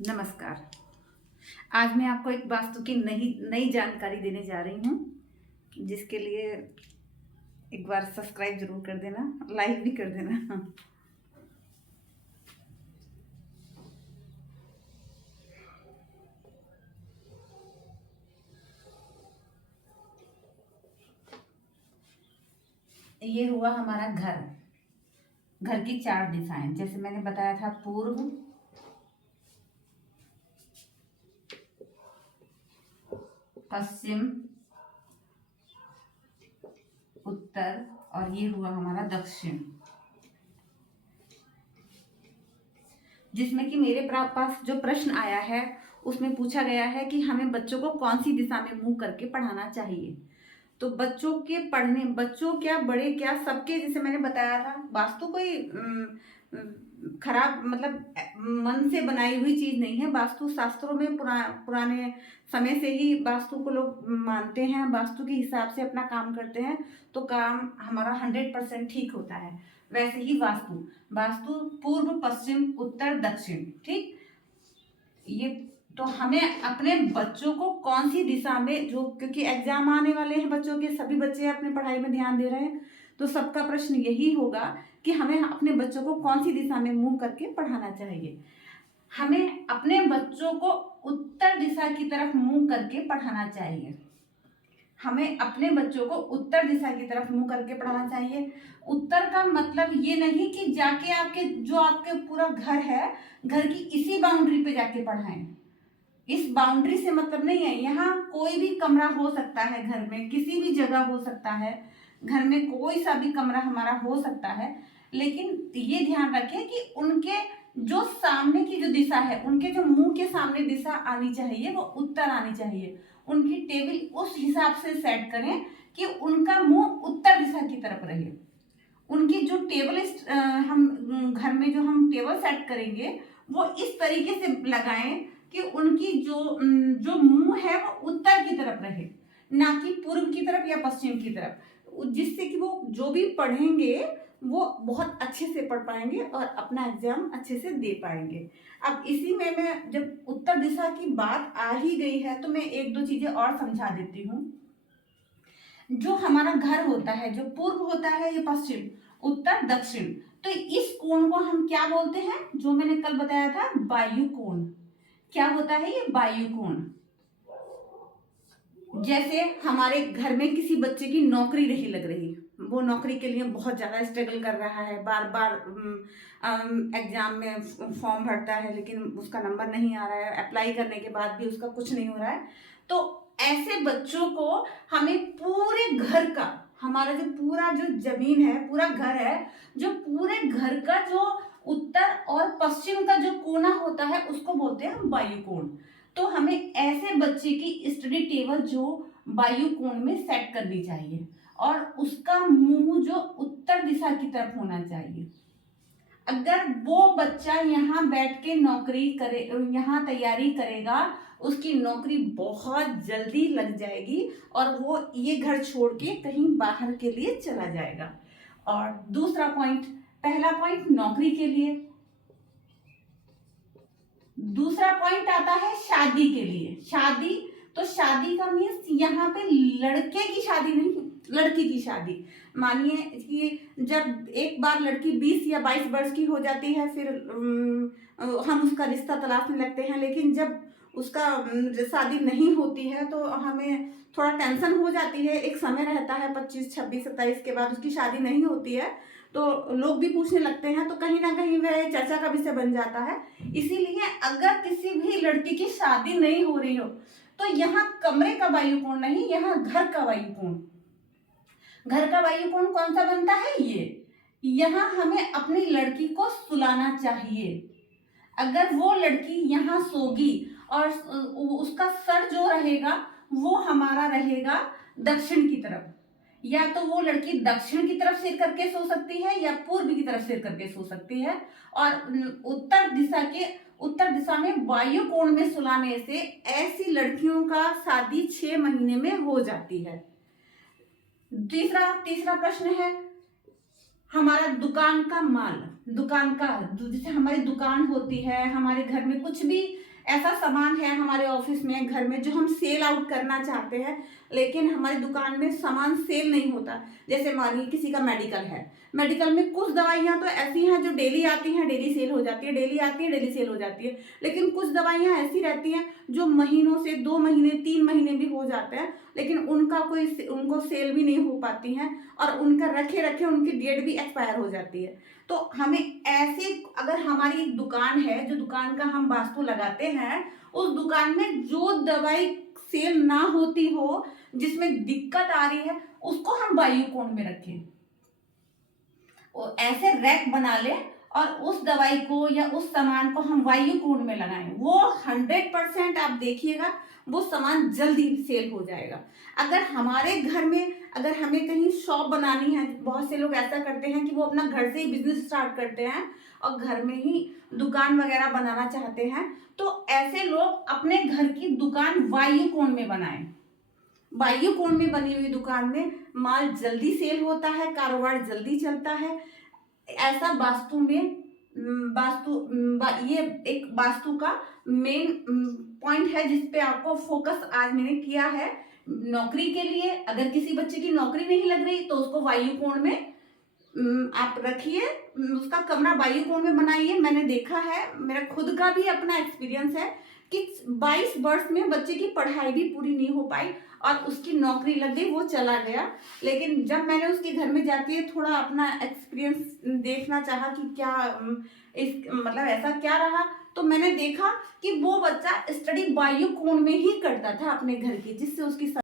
नमस्कार। आज मैं आपको एक वास्तु की नई नई जानकारी देने जा रही हूँ, जिसके लिए एक बार सब्सक्राइब जरूर कर देना, लाइक भी कर देना। ये हुआ हमारा घर। घर की 4 दिशाएं, जैसे मैंने बताया था, पूर्व, पश्चिम, उत्तर और ये हुआ हमारा दक्षिण। जिसमें कि मेरे पास जो प्रश्न आया है उसमें पूछा गया है कि हमें बच्चों को कौन सी दिशा में मुंह करके पढ़ाना चाहिए। तो बच्चों के पढ़ने, बच्चों क्या बड़े क्या सबके, जैसे मैंने बताया था, वास्तु कोई खराब मतलब मन से बनाई हुई चीज नहीं है। वास्तु शास्त्रों में पुराने समय से ही वास्तु को लोग मानते हैं, वास्तु के हिसाब से अपना काम करते हैं, तो काम हमारा 100% ठीक होता है। वैसे ही वास्तु वास्तु पूर्व, पश्चिम, उत्तर, दक्षिण, ठीक। ये तो हमें अपने बच्चों को कौन सी दिशा में, जो क्योंकि एग्जाम आने वाले हैं बच्चों के, सभी बच्चे अपनी पढ़ाई में ध्यान दे रहे हैं, तो सबका प्रश्न यही होगा कि हमें अपने बच्चों को कौन सी दिशा में मुंह करके पढ़ाना चाहिए। हमें अपने बच्चों को उत्तर दिशा की तरफ मुंह करके पढ़ाना चाहिए। हमें अपने बच्चों को उत्तर दिशा की तरफ मुंह करके पढ़ाना चाहिए। उत्तर का मतलब ये नहीं कि जाके आपके पूरा घर है, घर की इसी बाउंड्री पे जाके पढ़ाएं। इस बाउंड्री से मतलब नहीं है, यहाँ कोई भी कमरा हो सकता है, घर में किसी भी जगह हो सकता है, घर में कोई सा भी कमरा हमारा हो सकता है, लेकिन ये ध्यान रखें कि उनके जो सामने की जो दिशा है, उनके जो मुंह के सामने दिशा आनी चाहिए वो उत्तर आनी चाहिए। उनकी टेबल उस हिसाब से सेट करें कि उनका मुंह उत्तर दिशा की तरफ रहे। उनकी जो टेबल हम घर में जो हम टेबल सेट करेंगे वो इस तरीके से लगाएं कि उनकी जो मुंह है वो उत्तर की तरफ रहे, ना कि पूर्व की तरफ या पश्चिम की तरफ, जिससे कि वो जो भी पढ़ेंगे वो बहुत अच्छे से पढ़ पाएंगे और अपना एग्जाम अच्छे से दे पाएंगे। अब इसी में मैं, जब उत्तर दिशा की बात आ ही गई है, तो मैं एक दो चीजें और समझा देती हूँ। जो हमारा घर होता है, जो पूर्व होता है, ये पश्चिम, उत्तर, दक्षिण, तो इस कोण को हम क्या बोलते हैं? जो मैंने कल बताया था, वायु कोण। क्या होता है ये? वायु कोण। जैसे हमारे घर में किसी बच्चे की नौकरी नहीं लग रही, वो नौकरी के लिए बहुत ज्यादा स्ट्रगल कर रहा है, बार बार एग्जाम में फॉर्म भरता है लेकिन उसका नंबर नहीं आ रहा है, अप्लाई करने के बाद भी उसका कुछ नहीं हो रहा है, तो ऐसे बच्चों को हमें पूरे घर का, हमारा जो पूरा जो जमीन है, पूरा घर है, जो पूरे घर का जो उत्तर और पश्चिम का जो कोना होता है उसको बोलते हैं हम वायु कोण। तो हमें ऐसे बच्चे की स्टडी टेबल जो वायु कोण में सेट करनी चाहिए और उसका मुंह जो उत्तर दिशा की तरफ होना चाहिए। अगर वो बच्चा यहाँ बैठ के नौकरी करे, यहाँ तैयारी करेगा, उसकी नौकरी बहुत जल्दी लग जाएगी और वो ये घर छोड़ के कहीं बाहर के लिए चला जाएगा। और दूसरा पॉइंट, पहला पॉइंट नौकरी के लिए, दूसरा पॉइंट आता है शादी के लिए। शादी, तो शादी का मीन्स यहाँ पे लड़के की शादी नहीं, लड़की की शादी। मानिए कि जब एक बार लड़की 20 या 22 वर्ष की हो जाती है, फिर हम उसका रिश्ता तलाशने लगते हैं, लेकिन जब उसका शादी नहीं होती है तो हमें थोड़ा टेंशन हो जाती है। एक समय रहता है 25, 26, 27 के बाद उसकी शादी नहीं होती है, तो लोग भी पूछने लगते हैं, तो कहीं ना कहीं वह चर्चा का विषय बन जाता है। इसीलिए अगर किसी भी लड़की की शादी नहीं हो रही हो तो यहाँ कमरे का वायु कोण नहीं, यहाँ घर का वायु कोण। घर का वायु कोण कौन सा बनता है? ये यहाँ हमें अपनी लड़की को सुलाना चाहिए। अगर वो लड़की यहाँ सोगी और उसका सर जो रहेगा वो हमारा रहेगा दक्षिण की तरफ, या तो वो लड़की दक्षिण की तरफ सिर करके सो सकती है या पूर्व की तरफ सिर करके सो सकती है। और उत्तर दिशा में वायु कोण में सुलाने से ऐसी लड़कियों का शादी 6 महीने में हो जाती है। तीसरा प्रश्न है हमारा दुकान का माल, दुकान का, जैसे हमारी दुकान होती है, हमारे घर में कुछ भी ऐसा सामान है हमारे ऑफिस में, घर में, जो हम सेल आउट करना चाहते हैं, लेकिन हमारी दुकान में सामान सेल नहीं होता। जैसे मानिए किसी का मेडिकल है, मेडिकल में कुछ दवाइयाँ तो ऐसी हैं जो डेली आती हैं, डेली सेल हो जाती है, डेली आती है, डेली सेल हो जाती है। लेकिन कुछ दवाइयाँ ऐसी रहती हैं जो महीनों से, 2 महीने 3 महीने भी हो जाते हैं, लेकिन उनको सेल भी नहीं हो पाती हैं, और उनका रखे रखे उनकी डेट भी एक्सपायर हो जाती है। तो हमें ऐसे, अगर हमारी एक दुकान है, जो दुकान का हम वास्तु लगाते हैं, उस दुकान में जो दवाई सेल ना होती हो, जिसमें दिक्कत आ रही है, उसको हम वायु कोण में रखें, ऐसे रैक बना ले, और उस दवाई को या उस सामान को हम वायु कोण में लगाएं। वो 100% आप देखिएगा, वो सामान जल्दी सेल हो जाएगा। अगर हमारे घर में, अगर हमें कहीं शॉप बनानी है, बहुत से लोग ऐसा करते हैं कि वो अपना घर से ही बिजनेस स्टार्ट करते हैं और घर में ही दुकान वगैरह बनाना चाहते हैं, तो ऐसे लोग अपने घर की दुकान वायु कोण में बनाएं। वायु कोण में बनी हुई दुकान में माल जल्दी सेल होता है, कारोबार जल्दी चलता है। ऐसा वास्तु में, ये एक वास्तु का मेन पॉइंट है जिस पे आपको फोकस आज मैंने किया है। नौकरी के लिए, अगर किसी बच्चे की नौकरी नहीं लग रही तो उसको वायु कोण में आप रखिए, उसका कमरा वायु कोण में बनाइए। मैंने देखा है, मेरा खुद का भी अपना एक्सपीरियंस है कि 22 वर्ष में बच्चे की पढ़ाई भी पूरी नहीं हो पाई और उसकी नौकरी लग गई, वो चला गया। लेकिन जब मैंने उसके घर में जाके थोड़ा अपना एक्सपीरियंस देखना चाहा कि क्या इस मतलब ऐसा क्या रहा, तो मैंने देखा कि वो बच्चा स्टडी वायु कोण में ही करता था अपने घर की, जिससे उसकी